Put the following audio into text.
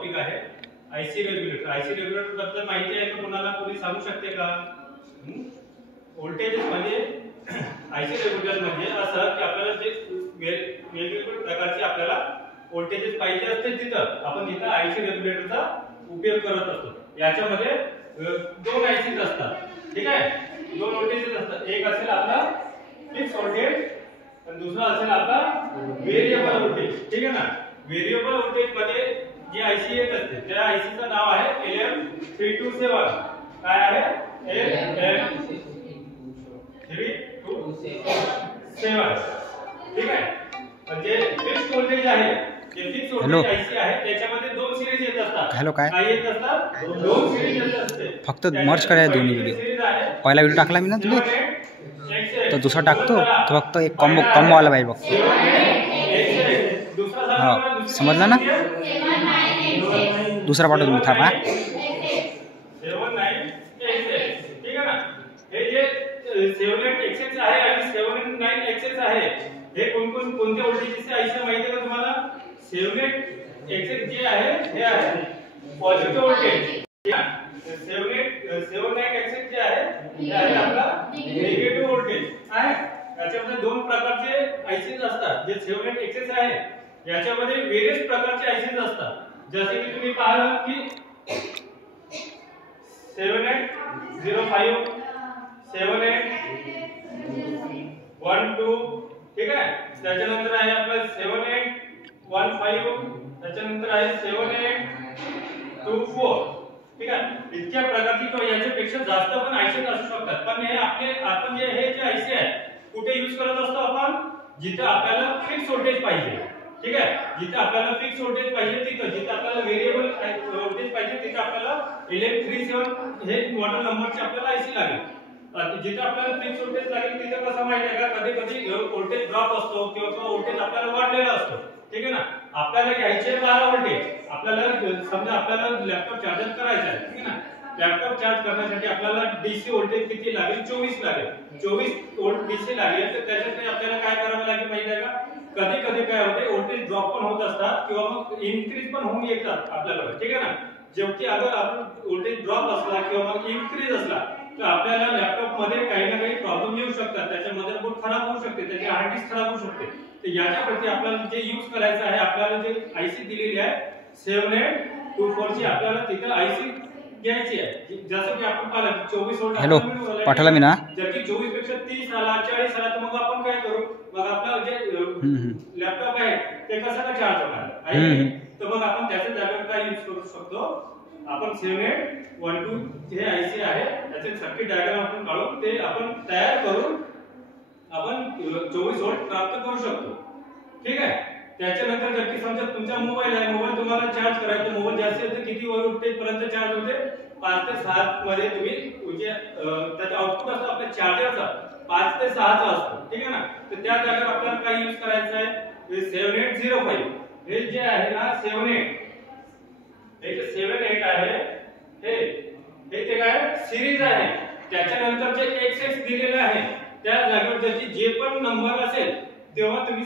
Topic आहे IC regulator. IC regulator बद्दल माहिती आहे का कोणाला? कोणी सांगू शकते का? व्होल्टेजेस म्हणजे आयसी रेग्युलेटर म्हणजे असं की आपल्याला जे वेगवेगळ्या प्रकारचे आपल्याला व्होल्टेजेस पाहिजे असते तिथं आपण तिथं आयसी रेग्युलेटरचा उपयोग करत असतो। याच्यामध्ये दोन आयसीज असतात, ठीक आहे? दोन व्होल्टेजेस असतात, एक असेल आपला फिक्स व्होल्टेज आणि दुसरा असेल आपला व्हेरिएबल व्होल्टेज, ठीक आहे ना? व्हेरिएबल व्होल्टेज मध्ये जी आयसी येत असते त्या आयसीचं नाव आहे LM327। काय आहे? LM327, ठीक आहे? म्हणजे फिक्स व्होल्टेज आहे, जे फिक्स व्होल्टेज आयसी आहे त्याच्यामध्ये दोन सिरीज येत असतात। हॅलो काय येत असतात? दोन सिरीज येत असते। फक्त मर्ज करायचे दोन्ही व्हिडिओ। पहिला व्हिडिओ टाकला मी ना तुला, तर दुसरा टाकतो तो फक्त एक कॉम्बो वाला पाहिजे बघ। हा समजला ना? दुसरा पाठवतो तुम्ही थांबा। 79XS, ठीक आहे ना? हे जे 78XS आहे आणि 79XS आहे हे कोणत्या व्होल्टेजचे आयसी माहिती आहे का तुम्हाला? 78XS जे आहे हे आहे पॉझिटिव्ह व्होल्टेज, ठीक आहे? 79XS जे आहे हे आहे आपला निगेटिव्ह व्होल्टेज आहे। याच्यामध्ये दोन प्रकारचे आयसीज असतात। जे 78XS आहे याच्यामध्ये वेरियस प्रकारचे आयसीज असतात, जसे की तुम्ही पाहिलं की 7805, 7812, ठीक आहे? त्याच्यानंतर आहे आपलं 7815, त्याच्यानंतर आहे 7824, ठीक आहे? इतक्या प्रकारची किंवा याच्यापेक्षा जास्त पण आयसी असू शकतात। पण हे आपण जे आयसी आहे कुठे यूज करत असतो? आपण जिथे आपल्याला फिक्स व्होल्टेज पाहिजे, ठीक आहे? जिथे आपल्याला फिक्स व्होल्टेज पाहिजे तिथे, जिथे आपल्याला व्हेरिएबल व्होल्टेज पाहिजे तिथे आपल्याला LM37 हे मॉडेल नंबरचे आपल्याला आयसी लागेल। जिथे आपल्याला फिक्स व्होल्टेज लागेल तिथे कसं माहिती आहे का? कधी कधी व्होल्टेज ड्रॉप असतो किंवा व्होल्टेज आपल्याला वाढलेला असतो, ठीक आहे ना? आपल्याला घ्यायचे 12 व्होल्टेज। आपल्याला समजा आपल्याला लॅपटॉप चार्ज करायचा आहे, ठीक आहे ना? लॅपटॉप चार्ज करण्यासाठी आपल्याला डीसी व्होल्टेज किती लागेल? 24 लागेल। 24 व्होल्ट डीसी लागेल, तर त्याच्यासाठी आपल्याला काय करावं लागेल माहिती आहे का? कधी कधी काय होते व्होल्टेज ड्रॉप पण होत असतात किंवा मग इन्क्रीज पण होऊन येतात आपल्याला, ठीक आहे ना? जेवढी अगर आपण व्होल्टेज ड्रॉप असला किंवा मग इन्क्रीज असला तर आपल्याला लॅपटॉप मध्ये काही ना काही प्रॉब्लेम येऊ शकतात। त्याच्या मदरबोर्ड खराब होऊ शकते, त्याची हार्ड डिस्क खराब होऊ शकते। तर याच्याप्रती आपल्याला जे यूज करायचं आहे, आपल्याला जे आयसी दिलेली आहे 7824 ची आपल्याला तिथे आयसी घ्यायची आहे। जसं की आपण पाहिलं 24 व्होल्ट हॅलो पाठवला मी ना, जर की 24 पेक्षा 30 आला 40 आला तर मग आपण काय करू? मग आपला जे लॅपटॉप आहे ते कसं का चार्ज होणार आहे? तर मग आपण त्याच्या जागेवर काय यूज करू शकतो? आपण 7812 हे आयसी आहे त्याचे सर्किट डायग्राम आपण काढून ते आपण तयार करून आपण 24 व्होल्ट प्राप्त करू शकतो, ठीक आहे? त्याच्यानंतर जर की समजा तुमचा मोबाईल आहे, मोबाईल तुम्हाला चार्ज करायचा, मोबाईल जास्त असेल तर किती व्होल्टेज पर्यंत चार्ज होते? 5 ते 6 मध्ये तुम्ही म्हणजे त्याचा आउटपुट असतो आपल्या चार्जरचा 5 ते 6 चा असतो, ठीक आहे ना? तर त्या जागेवर आपल्याला काय यूज करायचं आहे? 7805 हे जे आहे ना 78 हे जे 78 आहे हे ते काय सिरीज आहे। त्याच्यानंतर जे XS दिलेलं आहे त्या जागेवर त्याची जे पण नंबर असेल तेव्हा तुम्ही